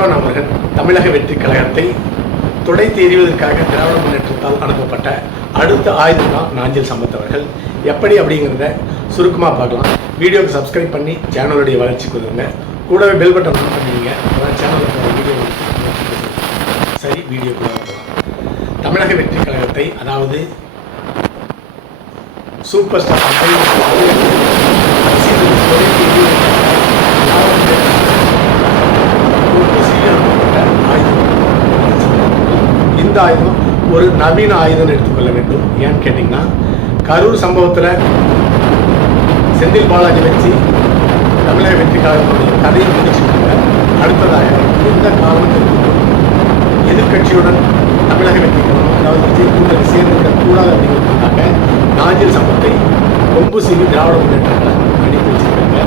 வணக்கம். அவர்கள் தமிழக வெற்றி கழகத்தை துடைத்து எறிவதற்காக திராவிட முன்னேற்றத்தால் அனுப்பப்பட்ட அடுத்த ஆயுதம் தான் நாஞ்சில் சம்பத் அவர்கள். எப்படி அப்படிங்கிறத சுருக்கமாக பார்க்கலாம். வீடியோக்கு சப்ஸ்கிரைப் பண்ணி சேனலுடைய வளர்ச்சிக்கு உதவுங்க. கூடவே பெல் பட்டன் ஆன் பண்ணுவீங்க. அதான் சேனலுக்கு வீடியோ சரி. வீடியோக்குள்ள பார்க்கலாம். தமிழக வெற்றி கழகத்தை, அதாவது சூப்பர் ஸ்டார் இந்த ஆயுதம் ஒரு நவீன ஆயுதம் எடுத்துக்கொள்ள வேண்டும். ஏன்னு கேட்டிங்கன்னா, கரூர் சம்பவத்தில் செந்தில் பாலாஜி வச்சு தமிழக வெற்றி கழகத்துடைய கதையை முடிச்சுட்டாங்க. அடுத்ததாக எந்த காரணத்திற்கும் எதிர்கட்சியுடன் தமிழக வெற்றி கழகம், அதாவது விஜய் கூட்டணி சேர்ந்துவிடக்கூடாது அப்படிங்கிறதுக்காக நாஞ்சில் சம்பத்தை கொம்பு சீவி திராவிட முன்னேற்ற கழகம் அனுப்பி வச்சிருக்காங்க.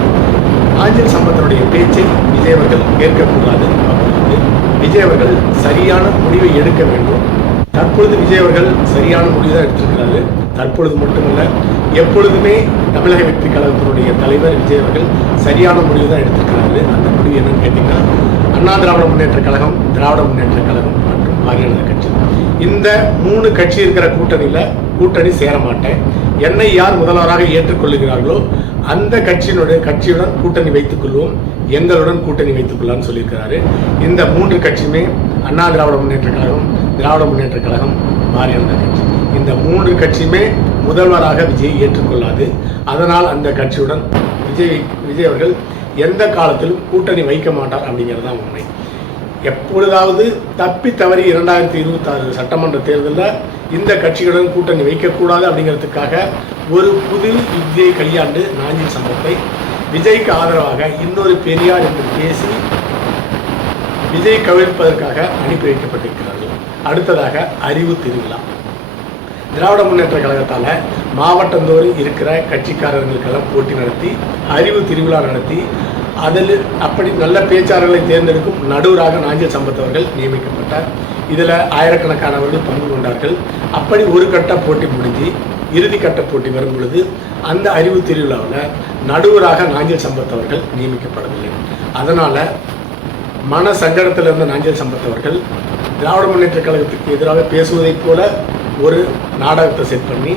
நாஞ்சில் சம்பத்தினுடைய பேச்சை விஜய் அவர்கள் கேட்கக்கூடாது. அப்பொழுது விஜய் அவர்கள் சரியான முடிவை எடுக்க வேண்டும். தற்பொழுது விஜய் அவர்கள் சரியான முடிவு தான் எடுத்திருக்கிறாரு. தற்பொழுது மட்டுமல்ல, எப்பொழுதுமே தமிழக வெற்றி கழகத்தினுடைய தலைவர் விஜய் அவர்கள் சரியான முடிவு தான் எடுத்திருக்கிறாரு. அந்த முடிவு என்னன்னு கேட்டீங்கன்னா, அண்ணா திராவிட முன்னேற்ற கழகம், திராவிட முன்னேற்ற கழகம் மற்றும் பாரதிய கட்சி, இந்த 3 கட்சி இருக்கிற கூட்டணி சேர மாட்டேன். என்னை யார் முதல்வராக ஏற்றுக்கொள்ளுகிறார்களோ அந்த கட்சியுடன் கூட்டணி வைத்துக் கொள்வோம், எங்களுடன் கூட்டணி வைத்துக் கொள்ளலாம்னு சொல்லியிருக்கிறாரு. இந்த 3 கட்சியுமே அண்ணா திராவிட முன்னேற்ற கழகம், திராவிட முன்னேற்ற கழகம், பாரதிய கட்சி, இந்த 3 கட்சியுமே முதல்வராக விஜய் ஏற்றுக்கொள்ளாது. அதனால் அந்த கட்சியுடன் விஜய் அவர்கள் எந்த காலத்திலும் கூட்டணி வைக்க மாட்டார் அப்படிங்கிறது தான் உண்மை. எப்பொழுதாவது தப்பி தவறி 2026 சட்டமன்ற தேர்தலில் இந்த கட்சிகளுடன் கூட்டணி வைக்கக்கூடாது அப்படிங்கிறதுக்காக ஒரு புது யுக்தியை கையாண்டு நாஞ்சில் சம்பத்தை விஜய்க்கு ஆதரவாக இன்னொரு பெரியார் என்று பேசி விஜய் கவிழ்ப்பதற்காக அனுப்பி வைக்கப்பட்டிருக்கிறார்கள். அடுத்ததாக அறிவு திருவிழா. திராவிட முன்னேற்ற கழகத்தால் மாவட்டந்தோறும் இருக்கிற கட்சிக்காரர்களுக்கெல்லாம் போட்டி நடத்தி அறிவு திருவிழா நடத்தி அதில் அப்படி நல்ல பேச்சாளர்களை தேர்ந்தெடுக்கும் நடுவராக நாஞ்சில் சம்பத் அவர்கள் நியமிக்கப்பட்டார். இதில் ஆயிரக்கணக்கானவர்கள் பங்கு கொண்டார்கள். அப்படி ஒரு கட்ட போட்டி முடிஞ்சு இறுதி கட்ட போட்டி வரும் பொழுது அந்த அறிவு திருவிழாவில் நடுவராக நாஞ்சில் சம்பத் அவர்கள் நியமிக்கப்படவில்லை. அதனால் மன சங்கடத்தில் இருந்த நாஞ்சில் சம்பத் அவர்கள் திராவிட முன்னேற்ற கழகத்துக்கு எதிராக பேசுவதைப் போல ஒரு நாடகத்தை செட் பண்ணி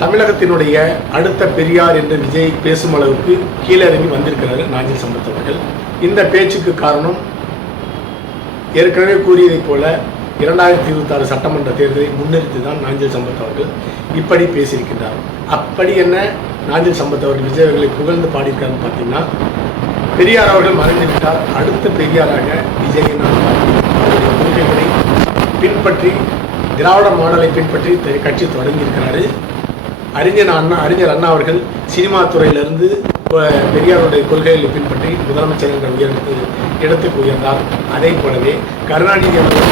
தமிழகத்தினுடைய அடுத்த பெரியார் என்று விஜய் பேசும் அளவுக்கு கீழிறங்கி வந்திருக்கிறாரு நாஞ்சில் சம்பத் அவர்கள். இந்த பேச்சுக்கு காரணம், ஏற்கனவே கூறியதைப் போல 2026 சட்டமன்ற தேர்தலை முன்னிறுத்தி தான் நாஞ்சில் சம்பத் அவர்கள் இப்படி பேசியிருக்கின்றார். அப்படி என்ன நாஞ்சில் சம்பத் அவர்கள் விஜய் அவர்களை புகழ்ந்து பாடியிருக்காருன்னு பார்த்தீங்கன்னா, பெரியார் அவர்கள் மறைந்துவிட்டால் அடுத்த பெரியாராக விஜய் அவருடைய கொள்கைகளை பின்பற்றி திராவிட மாடலை பின்பற்றி கட்சி தொடங்கியிருக்கிறாரு. அறிஞர் அண்ணா அவர்கள் சினிமா துறையிலிருந்து பெரியாருடைய கொள்கைகளை பின்பற்றி முதலமைச்சர் என்ற இடத்துக்கு உயர்ந்தார். அதே போலவே கருணாநிதி அவர்கள்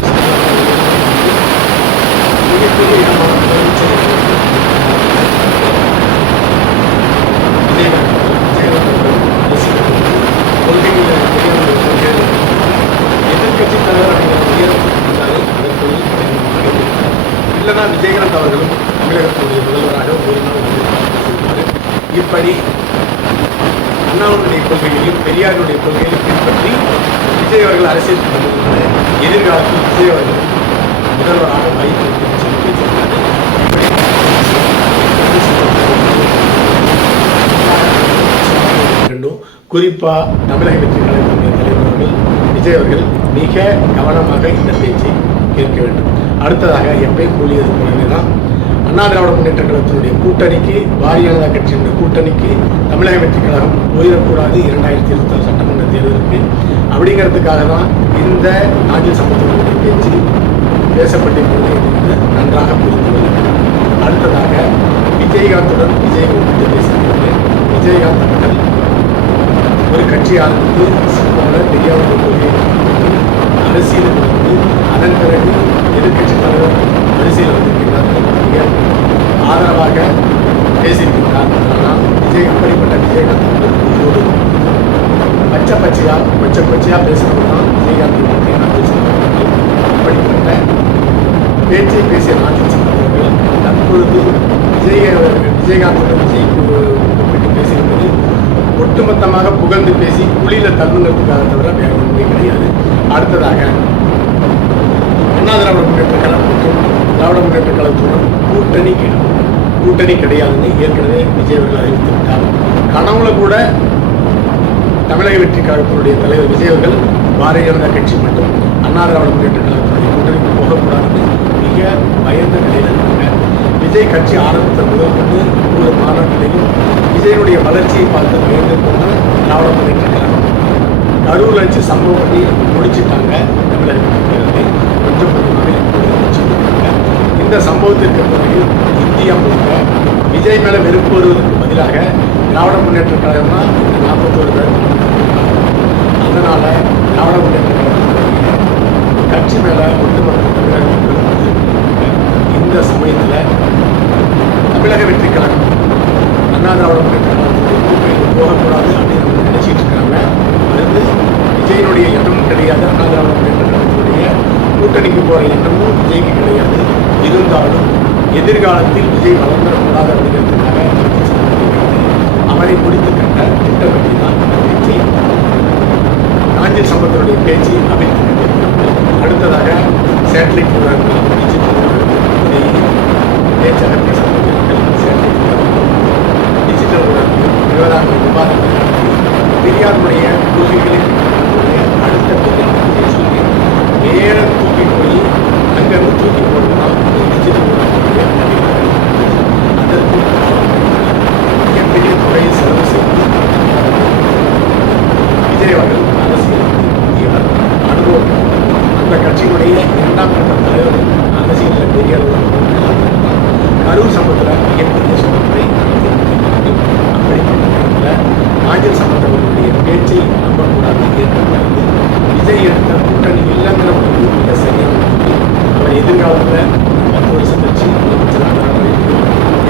மிகப்பெரிய இடமான முதலமைச்சர் எதிர்கட்சி தலைவர் இல்லைனா விஜயகாந்த் அவர்களும் தமிழகத்துடைய முதல்வராக ஒரு நாள் வந்திருக்கிறார். இப்படி அண்ணாவுடைய கொள்கைகளையும் பெரியாருடைய கொள்கைகளையும் பின்பற்றி விஜய் அவர்கள் அரசியல் வந்ததுனால எதிர்காலத்தில் விஜய் அவர்கள் முதல்வராக வாய்ப்பு சொல்லி பேசியிருக்காரு. குறிப்பாக தமிழக வெற்றி கழகத்தினுடைய தலைவர்கள் விஜய் அவர்கள் மிக கவனமாக இந்த பேச்சை கேட்க வேண்டும். அடுத்ததாக எப்பயும் கூறியது போலவே தான் அண்ணா திராவிட முன்னேற்ற கழகத்தினுடைய கூட்டணிக்கு, பாரதிய ஜனதா கட்சியினுடைய கூட்டணிக்கு தமிழக வெற்றி கழகம் போயிடக்கூடாது 2026 சட்டமன்ற தேர்தலுக்கு. அப்படிங்கிறதுக்காக தான் இந்த நாஞ்சில் சம்பத்தினுடைய பேச்சு பேசப்பட்டிருக்கிறது என்று நன்றாக புரிந்து கொள்ள வேண்டும். அடுத்ததாக விஜயகாந்துடன் விஜய் ஒப்பிட்டு பேசுகிறது. விஜயகாந்த் அவர்கள் ஒரு கட்சி ஆரம்பித்து பெரியாருடைய கொள்கையை அரசியலுக்கு வந்து அதன் பிறகு எதிர்கட்சி தலைவர் வரிசையில் வந்திருக்கிறார், ஆதரவாக பேசியிருக்கிறார். ஆனால் அப்படிப்பட்ட விஜயகாந்த் அவர்கள் பச்சை பச்சையாக பேசுகிறது தான் விஜயகாந்த் அப்படிப்பட்ட பேச்சை பேசிய நாஞ்சில் சம்பத் அவர்கள் தற்பொழுது விஜயகாந்துடன் விஜய் ஒப்பிட்டு பேசியிருப்பது ஒட்டுமொத்தமாக புகழ்ந்து பேசி குழியில தள்ளுங்கிறதுக்காக தவிர வேற ஒன்றுமே கிடையாது. அடுத்ததாக அண்ணா திராவிட முன்னேற்ற கழகம் மற்றும் திராவிட முன்னேற்ற கழகத்துடன் கூட்டணி கிடையாதுன்னு ஏற்கனவே விஜய் அவர்கள் அறிவித்திருக்கார். கனவுல கூட தமிழக வெற்றி கழகத்தினுடைய தலைவர் விஜய் அவர்கள் பாரதிய ஜனதா கட்சி மற்றும் அண்ணா திராவிட முன்னேற்ற கழகத்தினுடைய கூட்டணிக்கு போகக்கூடாதுன்னு மிக பயந்த நிலையில் இருக்காங்க. விஜய் கட்சி ஆரம்பித்த முதல் கொண்டு ஒவ்வொரு மாநாட்டிலையும் விஜயனுடைய வளர்ச்சியை பார்த்து பயந்து போன திராவிட முன்னேற்ற கழகம் கரூர் வச்சு சம்பவம் பண்ணி முடிச்சுட்டாங்க. தமிழக வெற்றி கொஞ்சம் கொஞ்சமாகவே முடிச்சுட்டாங்க. இந்த சம்பவத்திற்கு பிறகு இந்தியா முழுக்க விஜய் மேல வெறுப்பு வருவதற்கு பதிலாக திராவிட முன்னேற்ற கழகம் தான் இந்த 41 பேர். அதனால திராவிட முன்னேற்ற கழகத்துடைய கட்சி மேல ஒட்டுமொத்த தமிழக மக்கள் இந்த சமயத்துல தமிழக வெற்றி கழகம் அண்ணா திராவிட முன்னேற்ற கழகத்துடைய கூட்டணிக்கு போகக்கூடாது அப்படின்னு நினைச்சிட்டு இருக்காங்க. அது விஜயனுடைய எண்ணமும் கிடையாது. அண்ணா திராவிட முன்னேற்ற கழகத்துடைய கூட்டணிக்கு போற எண்ணமும் விஜய்க்கு கிடையாது. இருந்தாலும் எதிர்காலத்தில் விஜய் வளர்ந்துடக்கூடாது அப்படிங்கிறதுக்காக அவரை முடித்து கட்ட திட்டமிட்டு தான் பேச்சு நாஞ்சில் சம்பத்தினுடைய பேச்சு அமைத்து கட்டியிருக்கிறார்கள். அடுத்ததாக சேட்டலைட் ஊடகங்கள் டிஜிட்டல் ஊடகங்கள் பேச்சாக பேசப்படுகிறார்கள். சேட்டலைட் டிஜிட்டல் ஊடகங்கள் விவாதங்கள் நடத்தி பெரியாருடைய கொள்கைகளின் அடுத்த பெரிய சொல்லி நேரம் தூக்கி போய் அங்கிருந்து தூக்கி போடுறதுதான் டிஜிட்டல் ஊடகங்களுடைய அதற்கு மிகப்பெரிய தொகையை செலவு செய்து விஜய் அவர்கள் அரசியல் முக்கியவர் அனுபவம் அந்த கட்சியினுடைய 2ஆம் கட்ட தலைவர் அரசியலில் பெரிய அளவில் கரூர் சம்பவத்தில் மிகப்பெரிய சோதனை நடத்தியிருக்கிறார்கள். அப்படிப்பட்ட நேரத்தில் நாஞ்சில் சம்பந்தவர்களுடைய பேச்சை நம்பக்கூடாது. ஏற்கனவே விஜய் எடுத்த கூட்டணி இல்லைங்கிற முடிவு மிக சரியான முடிவு. அவர் எதிர்காலத்தில் 10 வருஷம் கட்சி முதலமைச்சராக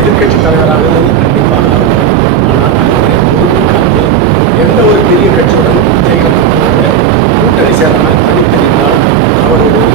எதிர்கட்சி தலைவராக கண்டிப்பாக ஆனால் எந்த ஒரு பெரிய கட்சியுடன் விஜய் கூட்டணி சேராமல் தனித்தனித்தால் அவர் ஒரு